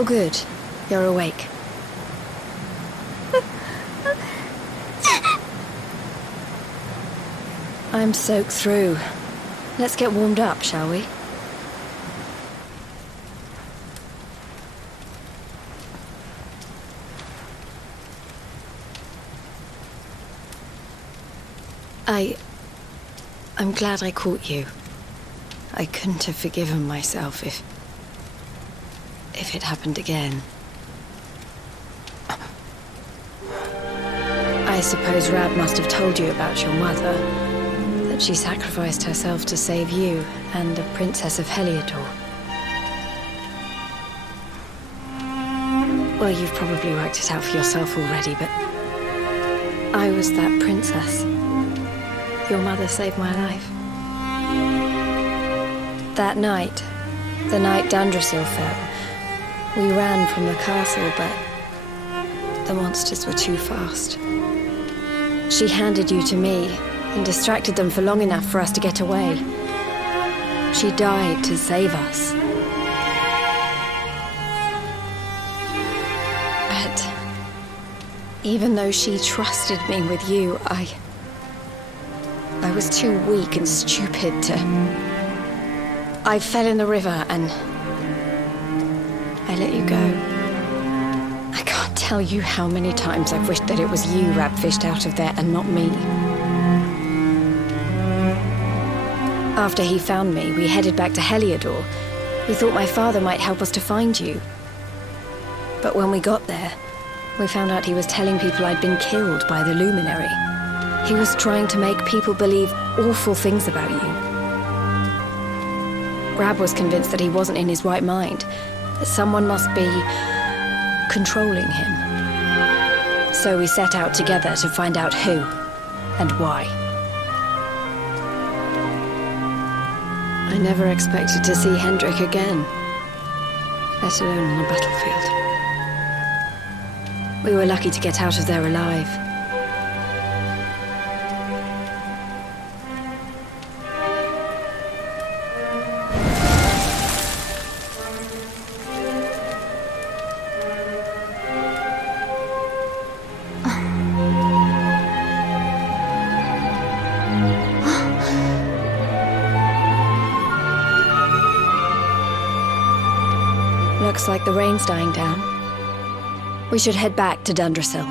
Oh, good. You're awake. I'm soaked through. Let's get warmed up, shall we? I'm glad I caught you. I couldn't have forgiven myself if it happened again. I suppose Rab must have told you about your mother, that she sacrificed herself to save you and the Princess of Heliodor. Well, you've probably worked it out for yourself already, but I was that princess. Your mother saved my life. That night, the night Dandrasil fell, we ran from the castle, but the monsters were too fast. She handed you to me and distracted them for long enough for us to get away. She died to save us. But even though she trusted me with you, I was too weak and stupid to... I fell in the river and I let you go. I can't tell you how many times I've wished that it was you Rab fished out of there and not me. After he found me, we headed back to Heliodor. We thought my father might help us to find you. But when we got there, we found out he was telling people I'd been killed by the Luminary. He was trying to make people believe awful things about you. Rab was convinced that he wasn't in his right mind, that someone must be controlling him. So we set out together to find out who and why. I never expected to see Hendrik again, let alone on a battlefield. We were lucky to get out of there alive. Looks like the rain's dying down. We should head back to Dandrasil.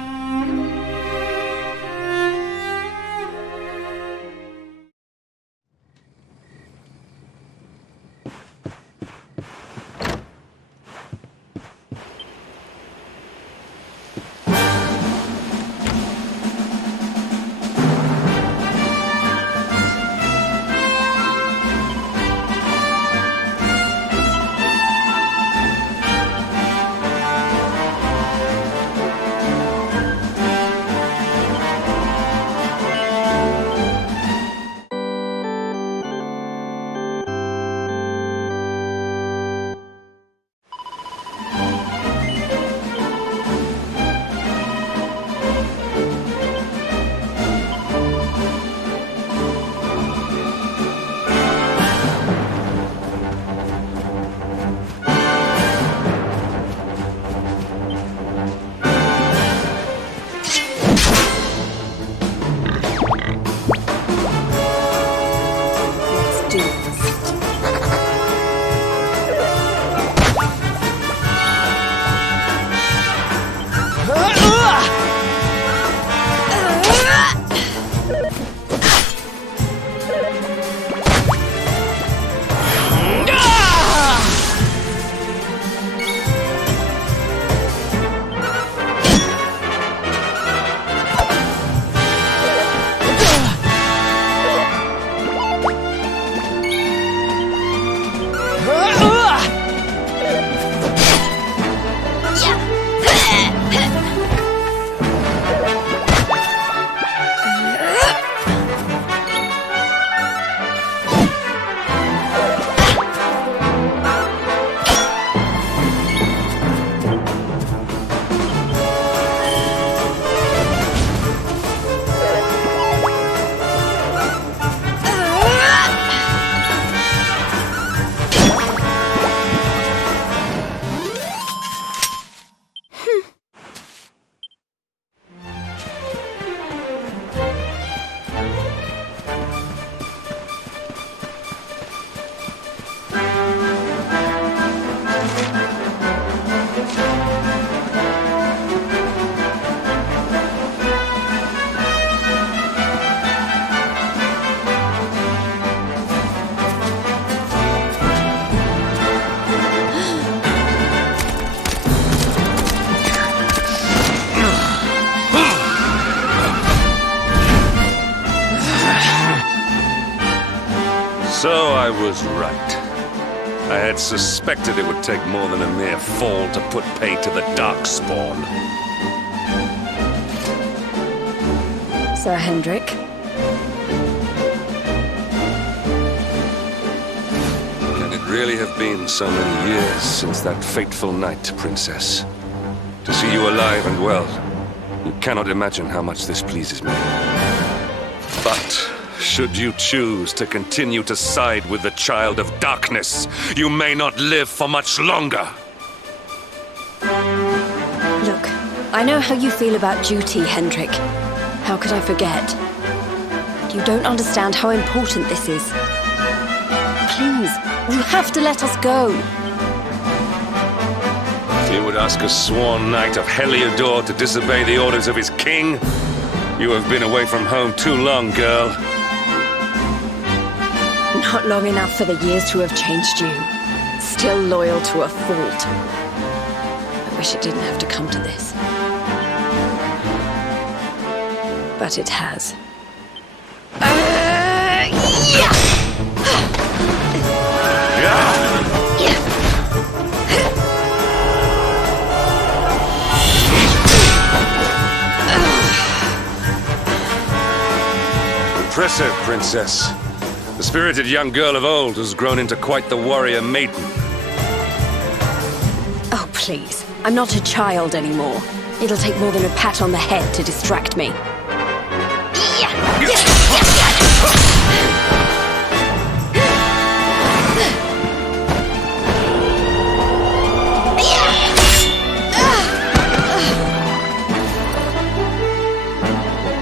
So I was right. I had suspected it would take more than a mere fall to put pay to the Darkspawn. Sir Hendrik. Can it really have been so many years since that fateful night, Princess? To see you alive and well, you cannot imagine how much this pleases me. But should you choose to continue to side with the Child of Darkness, you may not live for much longer. Look, I know how you feel about duty, Hendrik. How could I forget? You don't understand how important this is. Please, you have to let us go. You would ask a sworn knight of Heliodor to disobey the orders of his king? You have been away from home too long, girl. Not long enough for the years to have changed you. Still loyal to a fault. I wish it didn't have to come to this. But it has. Impressive, Princess. The spirited young girl of old has grown into quite the warrior maiden. Oh, please. I'm not a child anymore. It'll take more than a pat on the head to distract me.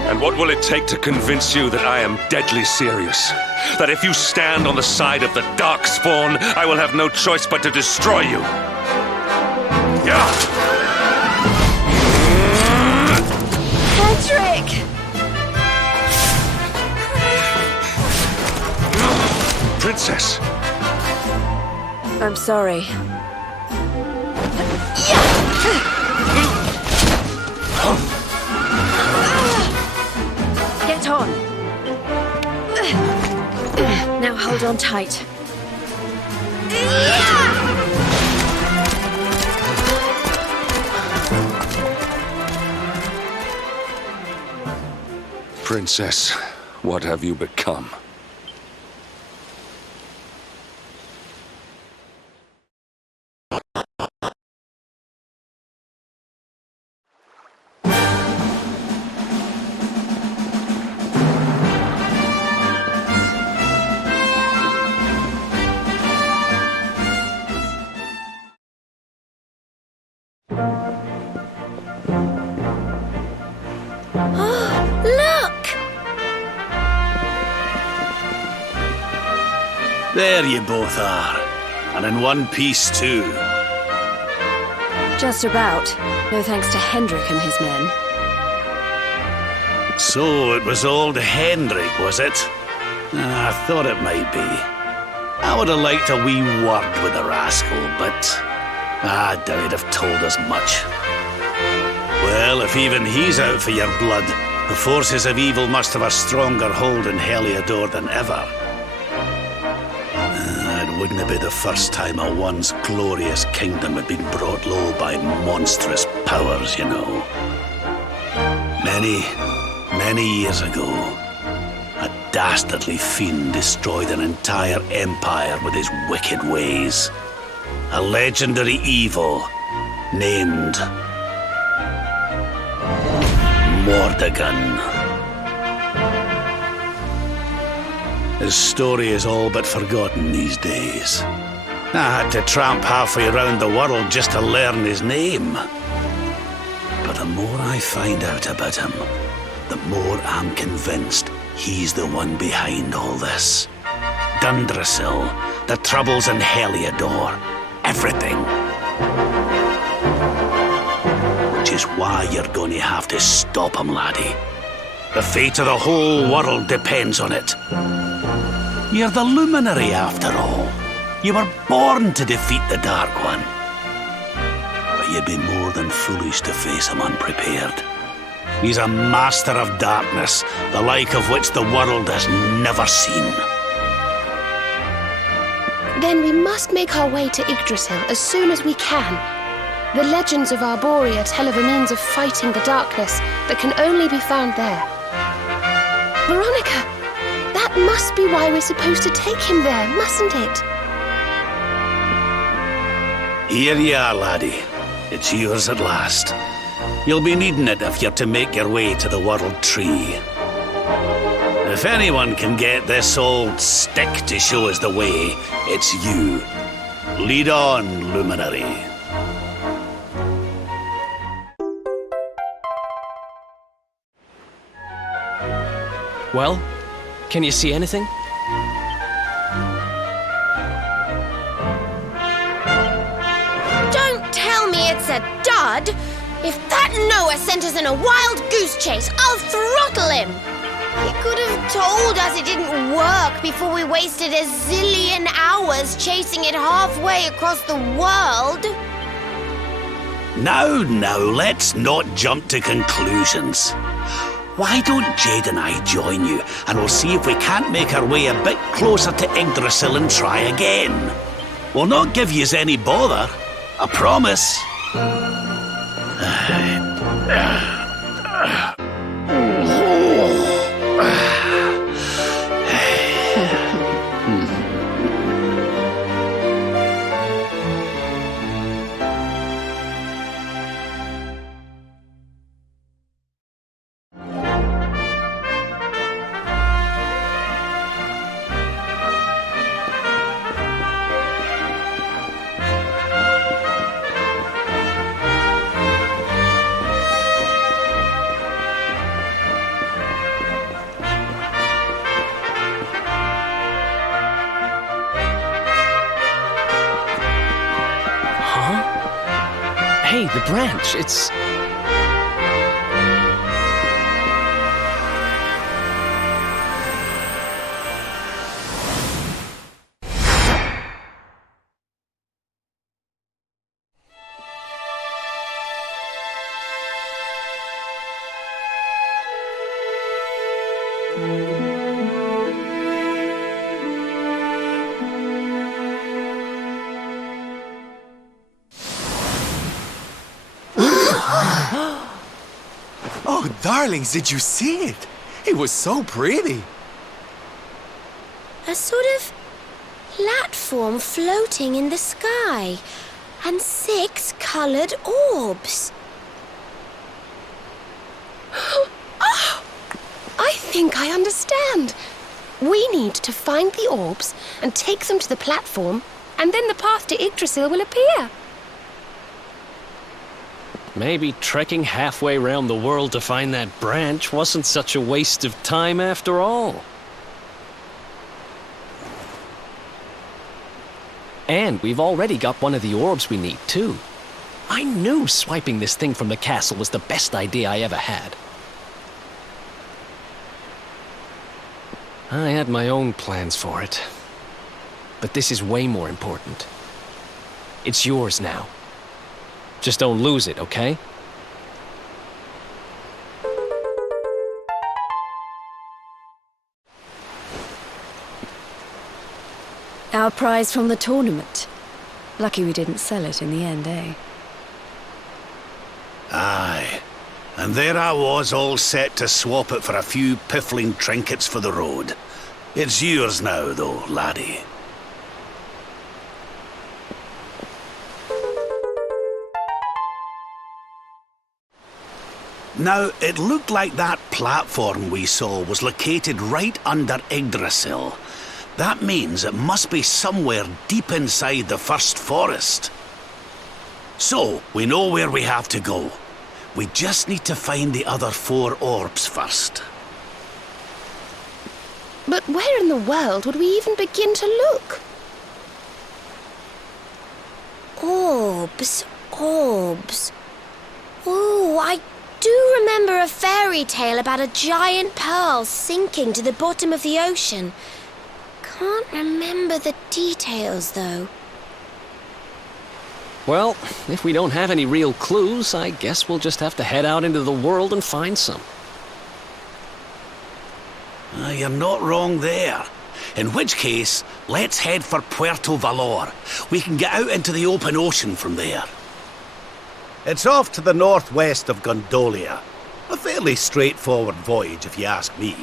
And what will it take to convince you that I am deadly serious? That if you stand on the side of the Darkspawn, I will have no choice but to destroy you? Hendrik! Princess! I'm sorry. Get on. Now hold on tight. Princess, what have you become? There you both are. And in one piece, too. Just about. No thanks to Hendrik and his men. So it was old Hendrik, was it? I thought it might be. I would have liked a wee word with the rascal, but I doubt he'd have told us much. Well, if even he's out for your blood, the forces of evil must have a stronger hold in Heliodor than ever. Wouldn't it be the first time a once glorious kingdom had been brought low by monstrous powers, you know? Many years ago, a dastardly fiend destroyed an entire empire with his wicked ways. A legendary evil named Mordegon. His story is all but forgotten these days. I had to tramp halfway around the world just to learn his name. But the more I find out about him, the more I'm convinced he's the one behind all this. Dundrasil, the troubles in Heliodor, everything. Which is why you're going to have to stop him, laddie. The fate of the whole world depends on it. You're the luminary, after all. You were born to defeat the Dark One. But you'd be more than foolish to face him unprepared. He's a master of darkness, the like of which the world has never seen. Then we must make our way to Yggdrasil as soon as we can. The legends of Arborea tell of a means of fighting the darkness that can only be found there. Veronica, that must be why we're supposed to take him there, mustn't it? Here you are, laddie. It's yours at last. You'll be needing it if you're to make your way to the World Tree. If anyone can get this old stick to show us the way, it's you. Lead on, Luminary. Well, can you see anything? Don't tell me it's a dud! If that Noah sent us in a wild goose chase, I'll throttle him! He could have told us it didn't work before we wasted a zillion hours chasing it halfway across the world. Now, let's not jump to conclusions. Why don't Jade and I join you, and we'll see if we can't make our way a bit closer to Yggdrasil and try again. We'll not give yous any bother, I promise. Hey, the branch, it's... Oh, darlings, did you see it? It was so pretty. A sort of platform floating in the sky, and 6 coloured orbs. Oh, I think I understand. We need to find the orbs and take them to the platform, and then the path to Yggdrasil will appear. Maybe trekking halfway round the world to find that branch wasn't such a waste of time after all. And we've already got one of the orbs we need, too. I knew swiping this thing from the castle was the best idea I ever had. I had my own plans for it. But this is way more important. It's yours now. Just don't lose it, okay? Our prize from the tournament. Lucky we didn't sell it in the end, eh? Aye. And there I was, all set to swap it for a few piffling trinkets for the road. It's yours now, though, laddie. Now, it looked like that platform we saw was located right under Yggdrasil. That means it must be somewhere deep inside the first forest. So, we know where we have to go. We just need to find the other 4 orbs first. But where in the world would we even begin to look? Orbs. Oh, I do remember a fairy tale about a giant pearl sinking to the bottom of the ocean. Can't remember the details, though. Well, if we don't have any real clues, I guess we'll just have to head out into the world and find some. You're not wrong there. In which case, let's head for Puerto Valor. We can get out into the open ocean from there. It's off to the northwest of Gondolia. A fairly straightforward voyage, if you ask me.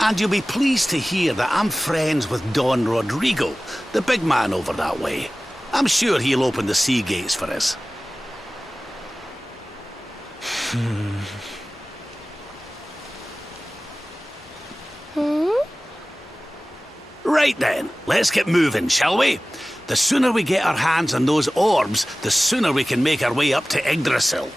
And you'll be pleased to hear that I'm friends with Don Rodrigo, the big man over that way. I'm sure he'll open the sea gates for us. Right then, let's get moving, shall we? The sooner we get our hands on those orbs, the sooner we can make our way up to Yggdrasil.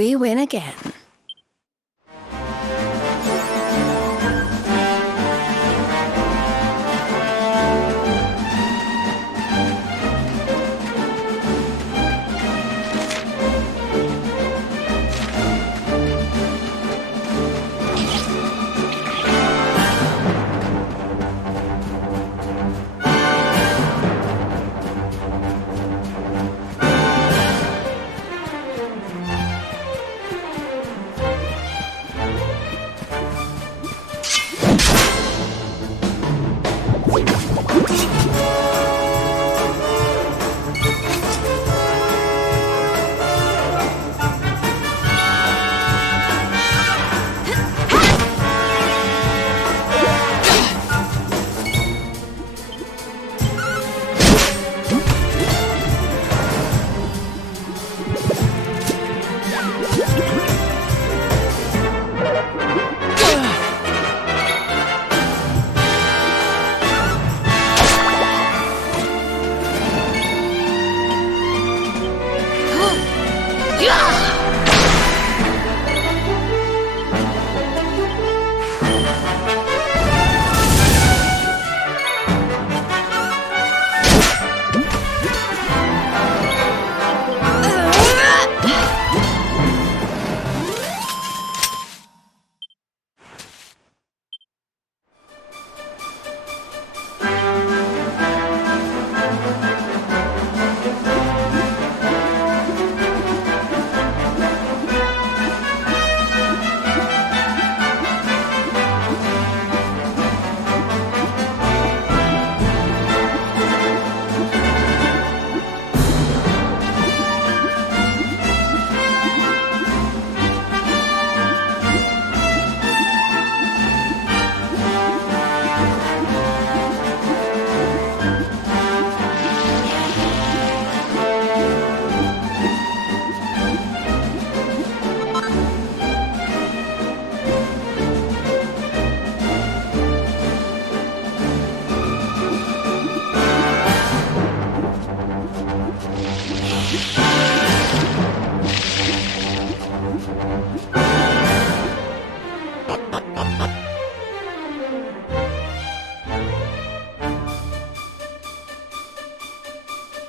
we win again.